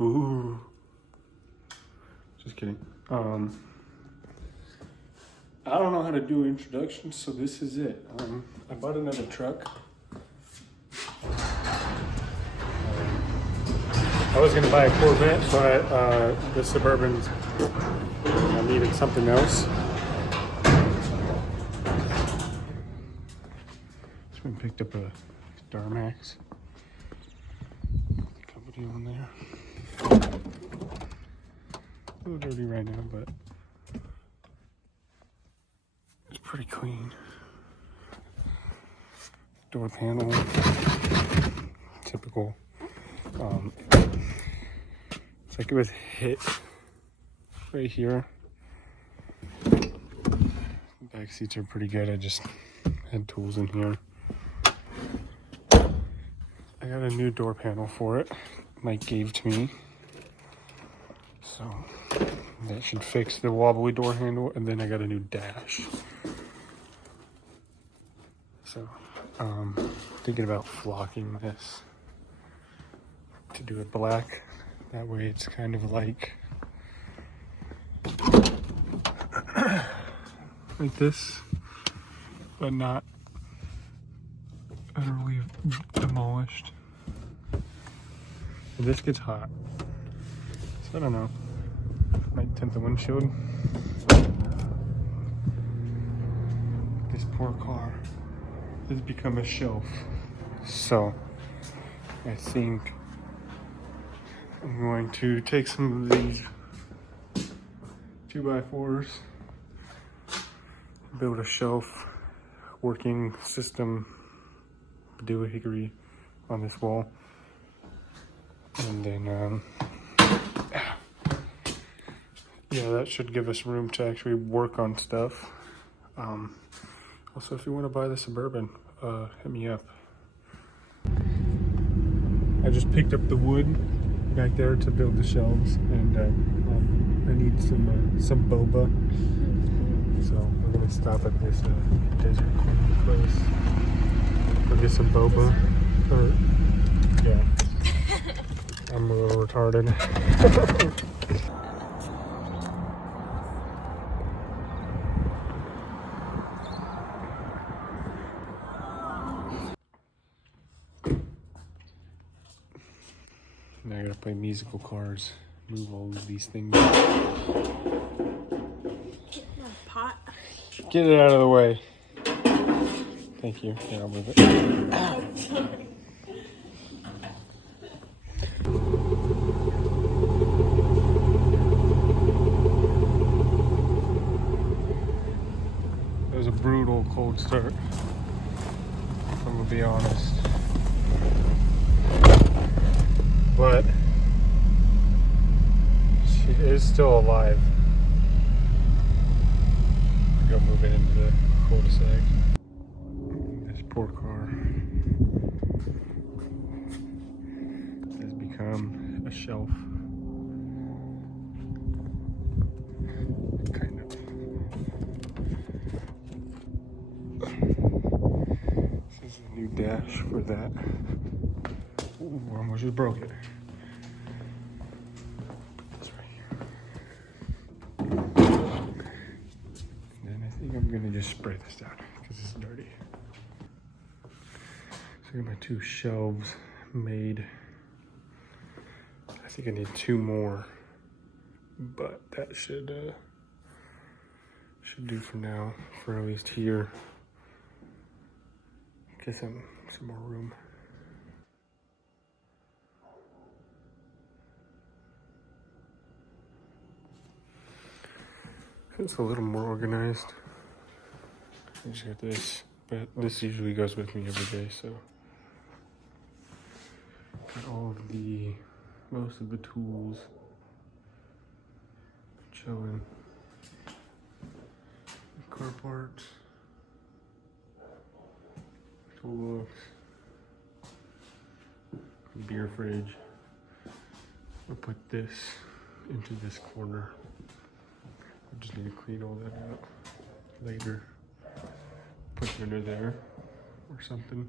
Ooh. Just kidding. I don't know how to do introductions, so this is it. I bought another truck. I was gonna buy a Corvette, but the Suburban needed something else. This one picked up a Duramax. Company on there. A little dirty right now, but it's pretty clean. Door panel, typical. It's like it was hit right here. Back seats are pretty good. I just had tools in here. I got a new door panel for it. Mike gave to me. So that should fix the wobbly door handle, and then I got a new dash. So thinking about flocking this to do it black. That way it's kind of like this, but not utterly demolished. And this gets hot, so I don't know. Might tint the windshield. This poor car has become a shelf. So I think I'm going to take some of these 2x4s, build a shelf working system, do a hickory on this wall, and then yeah, that should give us room to actually work on stuff. Also, if you want to buy the Suburban, hit me up. I just picked up the wood back there to build the shelves, and I need some boba. So we're gonna stop at this Desert Queen place. We'll get some boba. Yeah, I'm a little retarded. Now I gotta play musical cars, move all of these things. Pot. Get it out of the way. Thank you. Yeah, I'll move it. It was a brutal cold start, if I'm gonna be honest. But she is still alive. Go move it into the cul-de-sac. This poor car has become a shelf. Kind of. This is a new dash for that. Ooh, I almost just broke it. Put this right here. And then I think I'm gonna just spray this down because it's dirty. So I got my 2 shelves made. I think I need 2 more, but that should do for now, for at least here. Get some more room. It's a little more organized. I just got this, but this usually goes with me every day, so. Got all of most of the tools showing. Car parts, tool box, beer fridge. I'll put this into this corner. I just need to clean all that out later. Put it under there or something.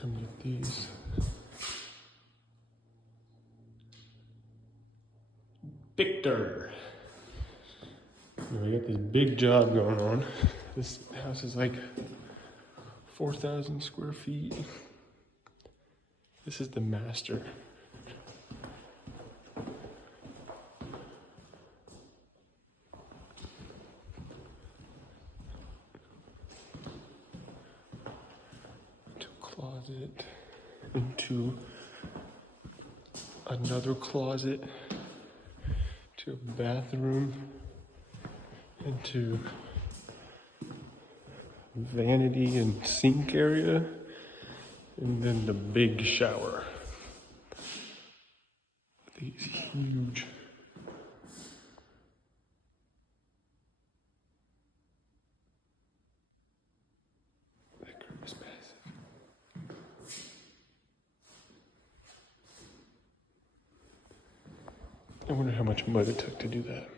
come get these. Victor. We got this big job going on. This house is like 4,000 square feet. This is the master. Closet into another closet to a bathroom into vanity and sink area and then the big shower. These huge I wonder how much mud it took to do that.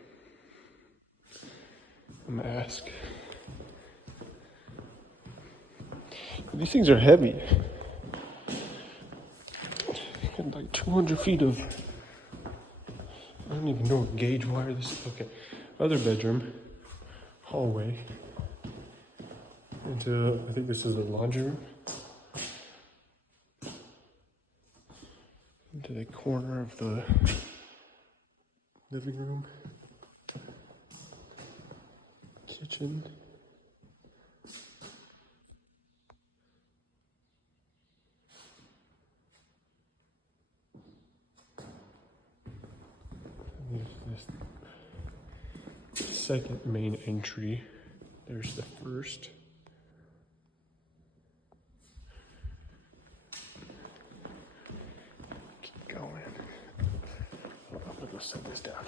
I'm gonna ask. These things are heavy. Got like 200 feet of, I don't even know what gauge wire this is. Okay, other bedroom, hallway, into, I think this is the laundry room. Into the corner of the living room, kitchen, and this second main entry. There's the first. Keep going. I'm gonna go set this down.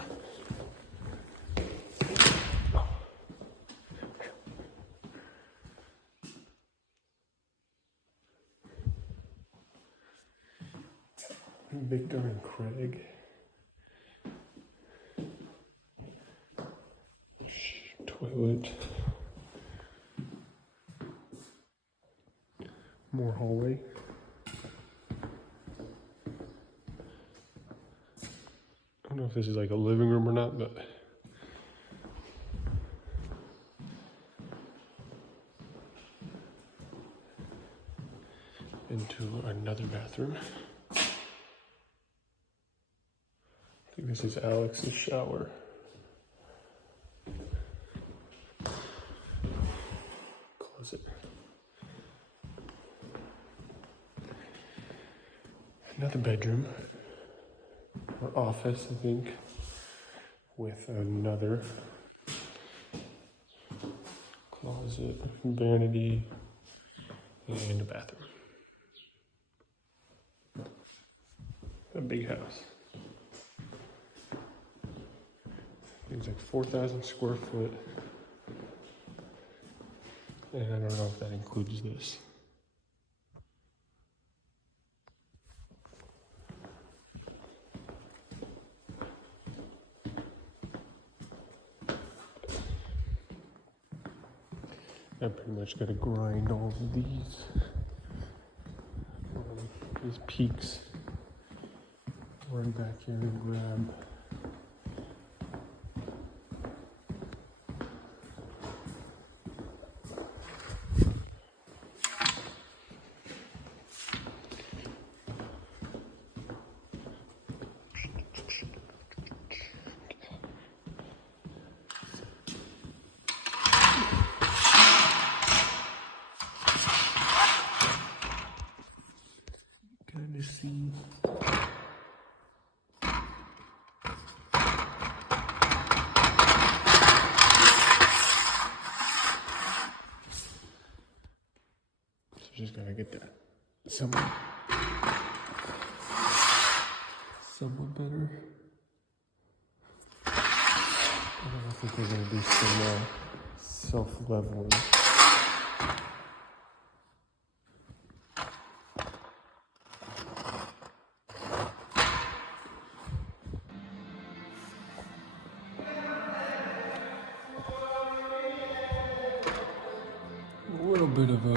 Victor and Craig. Toilet. More hallway. I don't know if this is like a living room or not, but into another bathroom. I think this is Alex's shower. Closet. Another bedroom, or office, I think, with another closet, vanity, and a bathroom. A big house. It's like 4,000 square foot. And I don't know if that includes this. I pretty much got to grind all of these peaks. Run back here and grab. Kind of see. Just gotta get that somewhat better. I think we're gonna do some self-leveling. A little bit of a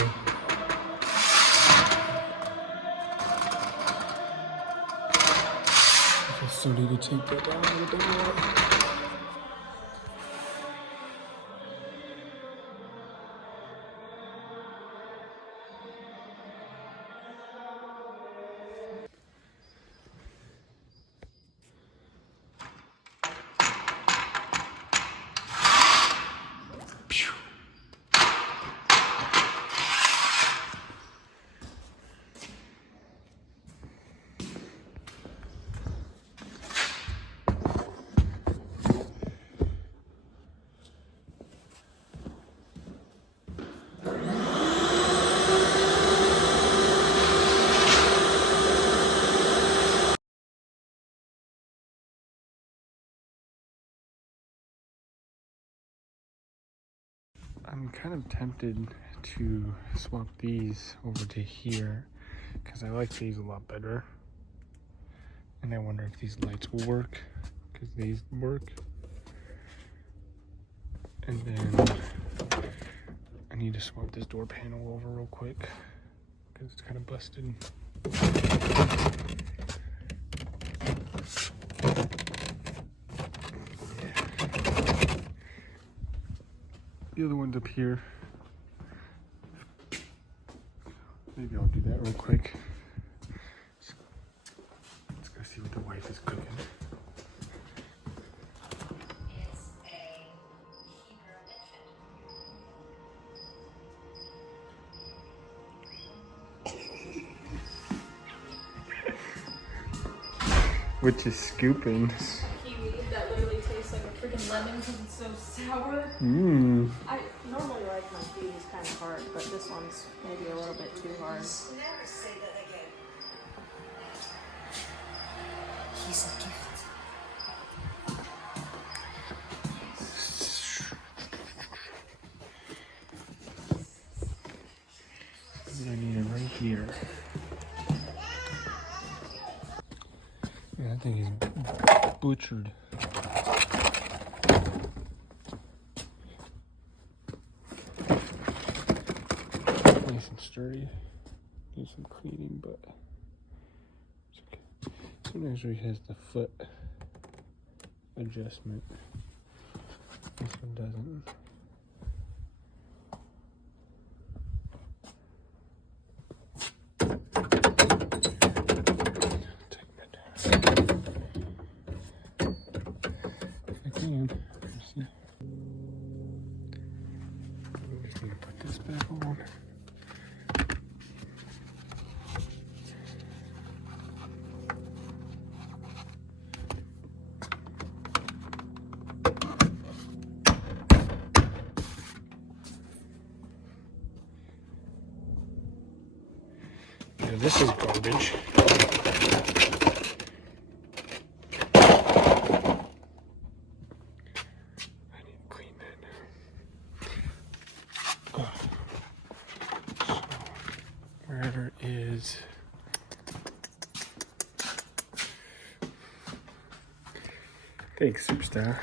also need to take that down a little bit more. I'm kind of tempted to swap these over to here because I like these a lot better. And I wonder if these lights will work because these work. And then I need to swap this door panel over real quick because it's kind of busted. The other one's up here. Maybe I'll do that real quick. Let's go see what the wife is cooking. It's a Hebrew infant. Which is scooping. Kiwi that literally tastes like a freaking lemon because it's so sour. Mmm. I normally like my kiwis kind of hard, but this one's maybe a little bit too hard. Never say that again. He's a gift. I need it right here. Yeah, that thing is butchered. Nice and sturdy. Need some cleaning, but it's okay. Sometimes it has the foot adjustment. This one doesn't. Yeah, this is garbage. I need to clean that now. So, where is... Thanks, Superstar.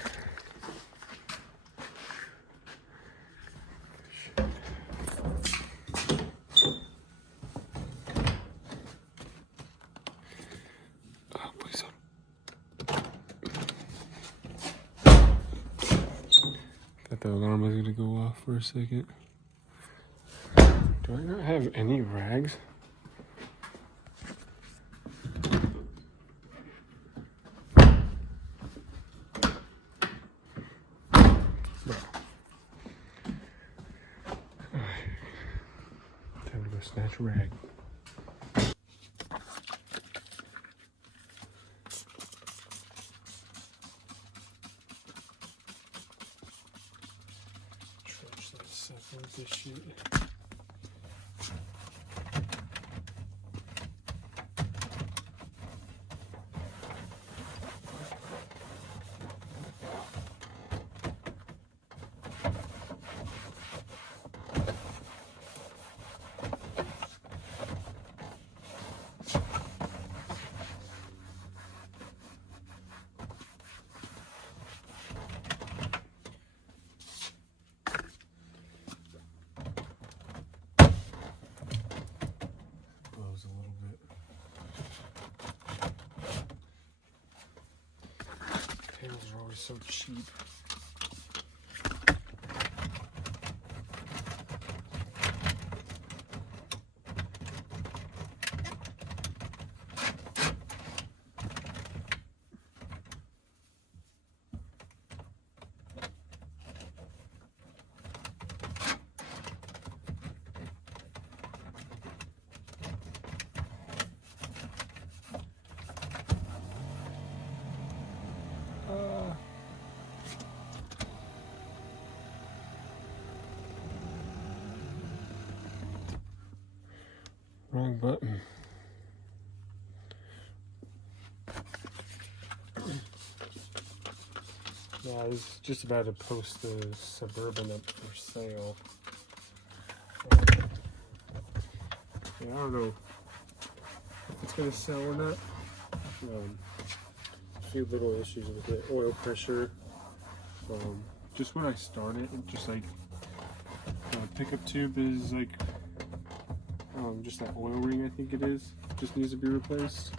The alarm was gonna go off for a second. Do I not have any rags? No. Time to go snatch a rag. Separate this shit. Panels are always so cheap. Wrong button. Yeah, I was just about to post the Suburban up for sale. Yeah, I don't know if it's gonna sell or not. A few little issues with the oil pressure. Just when I start it, just like pickup tube is like just that oil ring, I think it is, just needs to be replaced.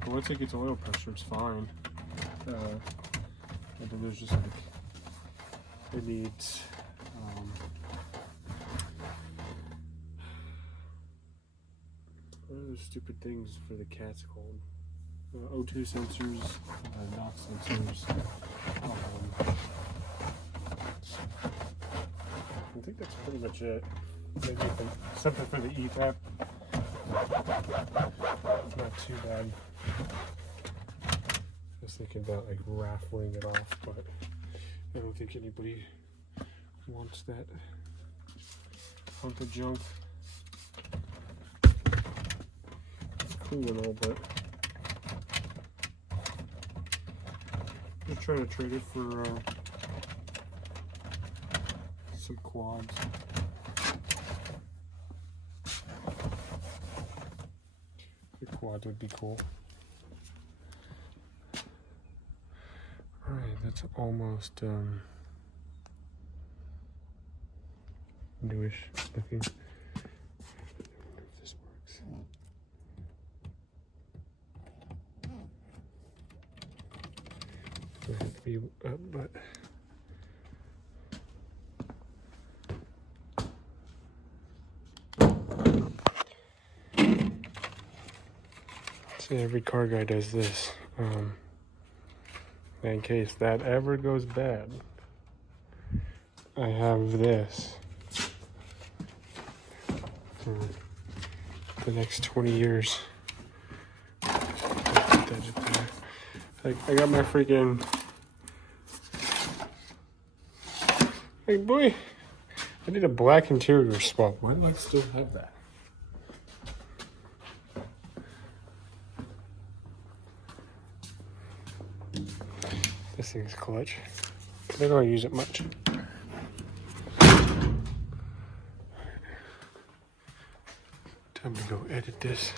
But once it gets oil pressure, it's fine. And then there's just like, it needs what are those stupid things for the cats called? O2 sensors, NOx sensors. I think that's pretty much it. Maybe something for the EPAP. Not too bad. I was thinking about like raffling it off, but I don't think anybody wants that hunk of junk. It's cool and all, but just trying to trade it for some quads. The quad would be cool. Alright, that's almost newish looking. I don't know if this works. Doesn't have to be up, but see, every car guy does this. In case that ever goes bad, I have this for the next 20 years. Like, I got my freaking, hey boy, I did a black interior swap. Why do I still have that? This thing's clutch, but I don't use it much. Time to go edit this.